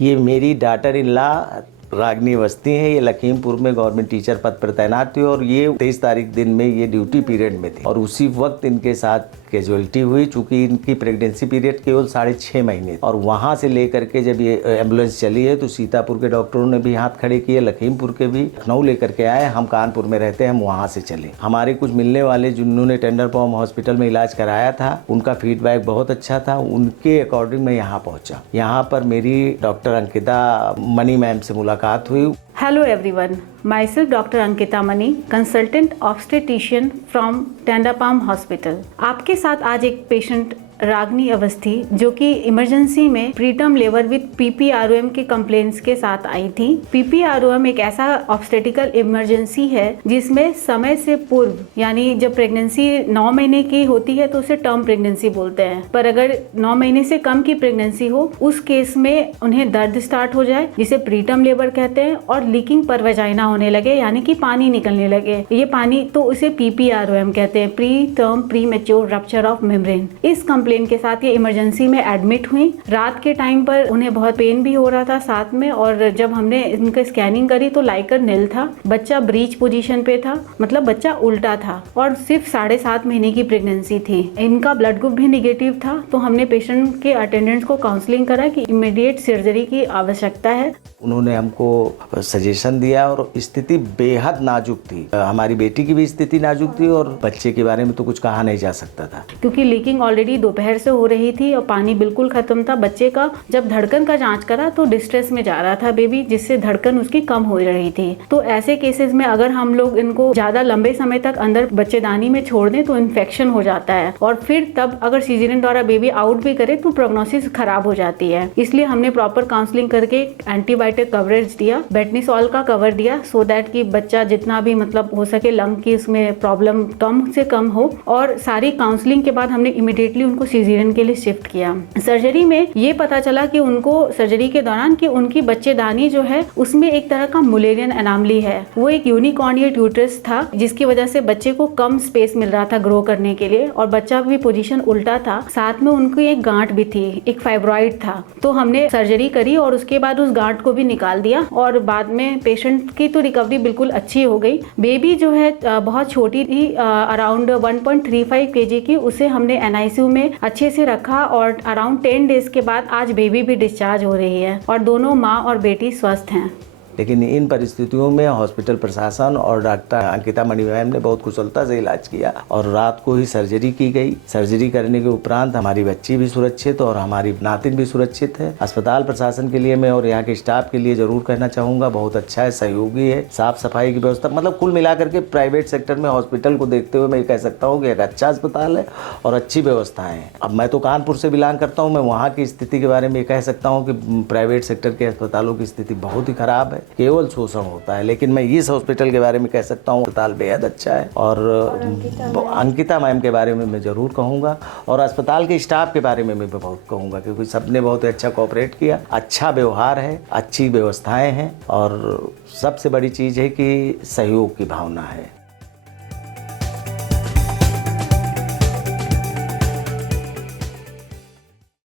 ये मेरी daughter in law रागनी अवस्थी है। ये लखीमपुर में गवर्नमेंट टीचर पद पर तैनात थी और ये 23 तारीख दिन में ये ड्यूटी पीरियड में थे और उसी वक्त इनके साथ कैजुअलिटी हुई। चूंकि इनकी प्रेगनेंसी पीरियड केवल 6.5 महीने और वहाँ से लेकर के जब ये एम्बुलेंस चली है तो सीतापुर के डॉक्टरों ने भी हाथ खड़े किए, लखीमपुर के भी, लखनऊ लेकर के आए। हम कानपुर में रहते हैं, हम वहाँ से चले। हमारे कुछ मिलने वाले जिन्होंने टेंडर पॉम हॉस्पिटल में इलाज कराया था उनका फीडबैक बहुत अच्छा था। उनके अकॉर्डिंग मैं यहाँ पहुँचा। यहाँ पर मेरी डॉक्टर अंकिता मनी मैम से मुलाकात हुई। Hello everyone, myself Dr. Ankita Mani, consultant obstetrician from Tanda Palm Hospital। आपके साथ आज एक पेशेंट रागनी अवस्थी जो कि इमरजेंसी में प्रीटर्म लेबर विद PPROM के कंप्लेंट्स के साथ आई थी। PPROM एक ऐसा ऑब्स्टेटिकल इमरजेंसी है जिसमें समय से पूर्व यानी जब प्रेगनेंसी 9 महीने की होती है तो उसे टर्म प्रेगनेंसी बोलते हैं, पर अगर 9 महीने से कम की प्रेगनेंसी हो उस केस में उन्हें दर्द स्टार्ट हो जाए जिसे प्रीटर्म लेबर कहते हैं और लीकिंग पर वजाइना होने लगे यानी कि पानी निकलने लगे। ये पानी तो उसे PPROM कहते हैं, pre term pre mature rupture of membrane. इस कंप्लेंट के साथ ये इमरजेंसी में एडमिट हुई। रात के टाइम पर उन्हें बहुत पेन भी हो रहा था साथ में, और जब हमने इनका स्कैनिंग करी तो लाइकर नील था, बच्चा ब्रीच पोजीशन पे था, मतलब बच्चा उल्टा था और सिर्फ 7.5 महीने की प्रेगनेंसी थी। इनका ब्लड ग्रुप भी निगेटिव था। तो हमने पेशेंट के अटेंडेंट्स को काउंसलिंग करा कि इमीडिएट सर्जरी की आवश्यकता है। उन्होंने हमको सजेशन दिया और स्थिति बेहद नाजुक थी। हमारी बेटी की भी स्थिति नाजुक थी और बच्चे के बारे में तो कुछ कहा नहीं जा सकता था क्योंकि लीकिंग ऑलरेडी दोपहर से हो रही थी और पानी बिल्कुल खत्म था। बच्चे का जब धड़कन का जांच करा तो डिस्ट्रेस में जा रहा था बेबी, जिससे धड़कन उसकी कम हो रही थी। तो ऐसे केसेस में अगर हम लोग इनको ज्यादा लंबे समय तक अंदर बच्चेदानी में छोड़ दें तो इन्फेक्शन हो जाता है और फिर तब अगर सीजरियन द्वारा बेबी आउट भी करे तो प्रोग्नोसिस खराब हो जाती है। इसलिए हमने प्रॉपर काउंसलिंग करके एंटीबायोटिक कवरेज दिया, बेटनीसॉल का कवर दिया, सो दैट कि बच्चा जितना भी मतलब हो सके लंग की उसमें प्रॉब्लम कम से कम हो। और सारी काउंसलिंग के बाद हमने इमीडिएटली उनको सीजरियन के लिए शिफ्ट किया। सर्जरी में ये पता चला कि उनको सर्जरी के दौरान कि उनकी बच्चेदानी जो है उसमें एक तरह का मुलेरियन एनामली है। वो एक यूनिकॉर्नियल ट्यूटरस था जिसकी वजह से बच्चे को कम स्पेस मिल रहा था ग्रो करने के लिए और बच्चा भी पोजीशन उल्टा था। साथ में उनकी एक गांठ भी थी, एक फाइब्रॉइड था। तो हमने सर्जरी करी और उसके बाद उस गांठ को भी निकाल दिया और बाद में पेशेंट की तो रिकवरी बिल्कुल अच्छी हो गई। बेबी जो है बहुत छोटी थी, अराउंड 1.35 kg की, उसे हमने NICU में अच्छे से रखा और अराउंड 10 डेज के बाद आज बेबी भी डिस्चार्ज हो रही है और दोनों माँ और बेटी स्वस्थ हैं। लेकिन इन परिस्थितियों में हॉस्पिटल प्रशासन और डॉक्टर अंकिता मणि मैम ने बहुत कुशलता से इलाज किया और रात को ही सर्जरी की गई। सर्जरी करने के उपरांत हमारी बच्ची भी सुरक्षित और हमारी नातिन भी सुरक्षित है। अस्पताल प्रशासन के लिए मैं और यहाँ के स्टाफ के लिए जरूर कहना चाहूँगा, बहुत अच्छा है, सहयोगी है, साफ सफाई की व्यवस्था, मतलब कुल मिलाकर के प्राइवेट सेक्टर में हॉस्पिटल को देखते हुए मैं कह सकता हूँ कि एक अच्छा अस्पताल है और अच्छी व्यवस्थाएँ हैं। अब मैं तो कानपुर से बिलोंग करता हूँ, मैं वहाँ की स्थिति के बारे में कह सकता हूँ कि प्राइवेट सेक्टर के अस्पतालों की स्थिति बहुत ही खराब है, केवल शोषण होता है। लेकिन मैं इस हॉस्पिटल के बारे में कह सकता हूँ अस्पताल बेहद अच्छा है और अंकिता मैम के बारे में मैं ज़रूर कहूँगा और अस्पताल के स्टाफ के बारे में मैं बहुत कहूँगा क्योंकि सबने बहुत अच्छा कोऑपरेट किया, अच्छा व्यवहार है, अच्छी व्यवस्थाएं हैं और सबसे बड़ी चीज़ है कि सहयोग की भावना है।